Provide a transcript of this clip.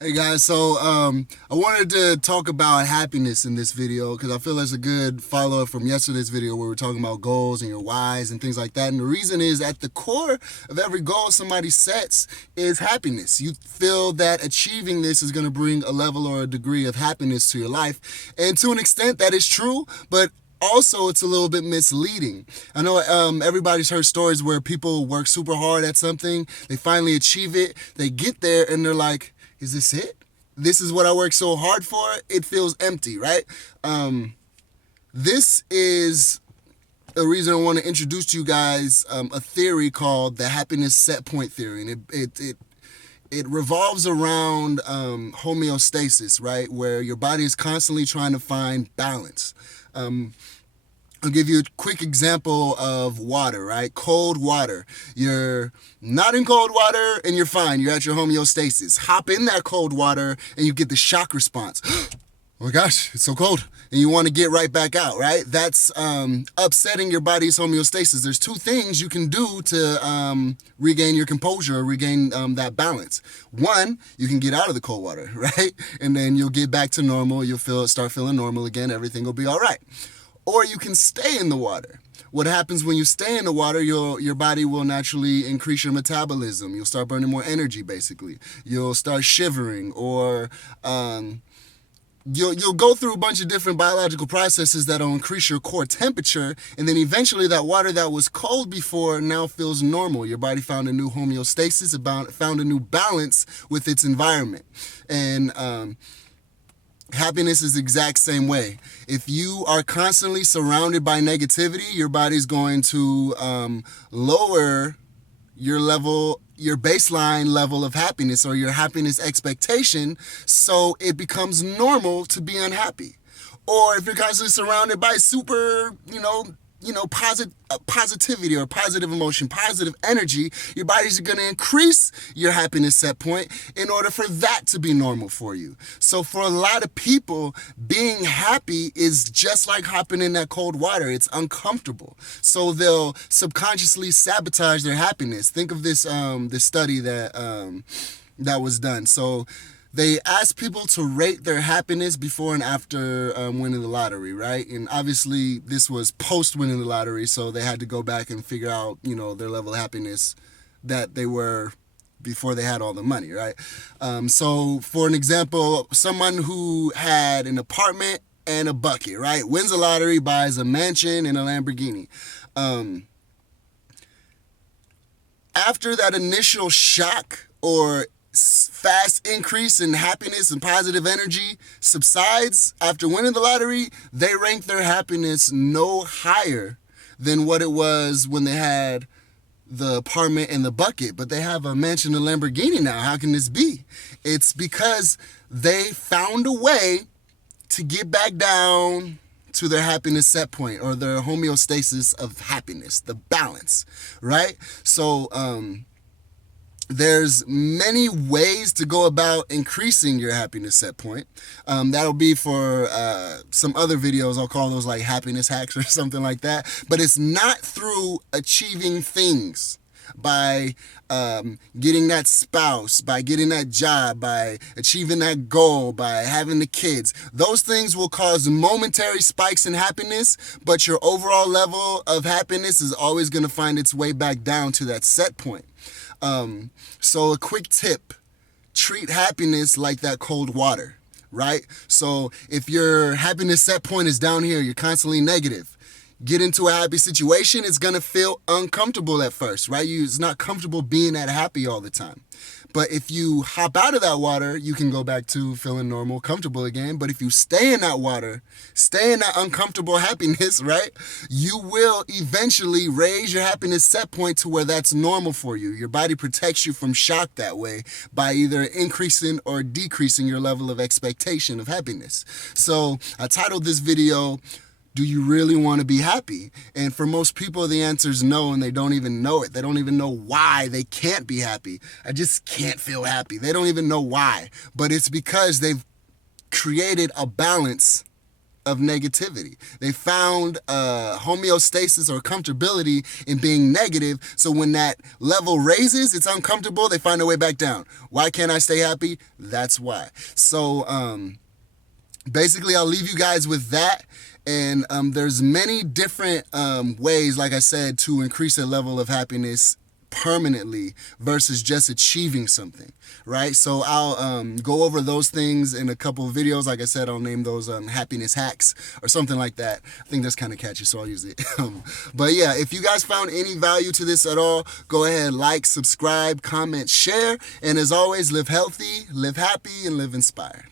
Hey guys, I wanted to talk about happiness in this video because I feel that's a good follow up from yesterday's video where we're talking about goals and your whys and things like that. And the reason is at the core of every goal somebody sets is happiness. You feel that achieving this is going to bring a level or a degree of happiness to your life. And to an extent, that is true, but also it's a little bit misleading. I know everybody's heard stories where people work super hard at something, they finally achieve it, they get there, and they're like, is this it? This is what I worked so hard for? It feels empty, right? This is a reason I want to introduce to you guys a theory called the happiness set point theory. And it revolves around homeostasis, right? Where your body is constantly trying to find balance. I'll give you a quick example of water, right? Cold water. You're not in cold water and you're fine. You're at your homeostasis. Hop in that cold water and you get the shock response. Oh my gosh, it's so cold. And you want to get right back out, right? That's upsetting your body's homeostasis. There's two things you can do to regain your composure or regain that balance. One, you can get out of the cold water, right? And then you'll get back to normal. You'll start feeling normal again. Everything will be all right. Or you can stay in the water. What happens when you stay in the water, your body will naturally increase your metabolism. You'll start burning more energy, basically. You'll start shivering, or you'll go through a bunch of different biological processes that'll increase your core temperature, and then eventually that water that was cold before now feels normal. Your body found a new homeostasis, found a new balance with its environment. And happiness is the exact same way. If you are constantly surrounded by negativity, your body's going to lower your baseline level of happiness or your happiness expectation, so it becomes normal to be unhappy. Or if you're constantly surrounded by super, positivity or positive emotion, positive energy, your body's going to increase your happiness set point in order for that to be normal for you. So for a lot of people, being happy is just like hopping in that cold water. It's uncomfortable. So they'll subconsciously sabotage their happiness. Think of this study that was done. So they asked people to rate their happiness before and after winning the lottery, right? And obviously this was post winning the lottery, so they had to go back and figure out, their level of happiness that they were before they had all the money, right? So for an example, someone who had an apartment and a bucket, right? Wins the lottery, buys a mansion and a Lamborghini. After that initial shock or fast increase in happiness and positive energy subsides after winning the lottery, they rank their happiness no higher than what it was when they had the apartment and the bucket, but they have a mansion and Lamborghini now. How can this be? It's because they found a way to get back down to their happiness set point or their homeostasis of happiness, the balance, right? So, there's many ways to go about increasing your happiness set point. That'll be for some other videos. I'll call those like happiness hacks or something like that. But it's not through achieving things by getting that spouse, by getting that job, by achieving that goal, by having the kids. Those things will cause momentary spikes in happiness, but your overall level of happiness is always going to find its way back down to that set point. So a quick tip, treat happiness like that cold water, right? So if your happiness set point is down here, you're constantly negative, get into a happy situation, it's going to feel uncomfortable at first, right? It's not comfortable being that happy all the time. But if you hop out of that water, you can go back to feeling normal, comfortable again. But if you stay in that water, stay in that uncomfortable happiness, right? You will eventually raise your happiness set point to where that's normal for you. Your body protects you from shock that way by either increasing or decreasing your level of expectation of happiness. So I titled this video, do you really want to be happy? And for most people, the answer is no, and they don't even know it. They don't even know why they can't be happy. I just can't feel happy. They don't even know why. But it's because they've created a balance of negativity. They found homeostasis or comfortability in being negative. So when that level raises, it's uncomfortable, they find a way back down. Why can't I stay happy? That's why. So basically, I'll leave you guys with that. And there's many different ways, like I said, to increase a level of happiness permanently versus just achieving something, right? So I'll go over those things in a couple of videos. Like I said, I'll name those happiness hacks or something like that. I think that's kind of catchy, so I'll use it. But yeah, if you guys found any value to this at all, go ahead, like, subscribe, comment, share, and as always, live healthy, live happy, and live inspired.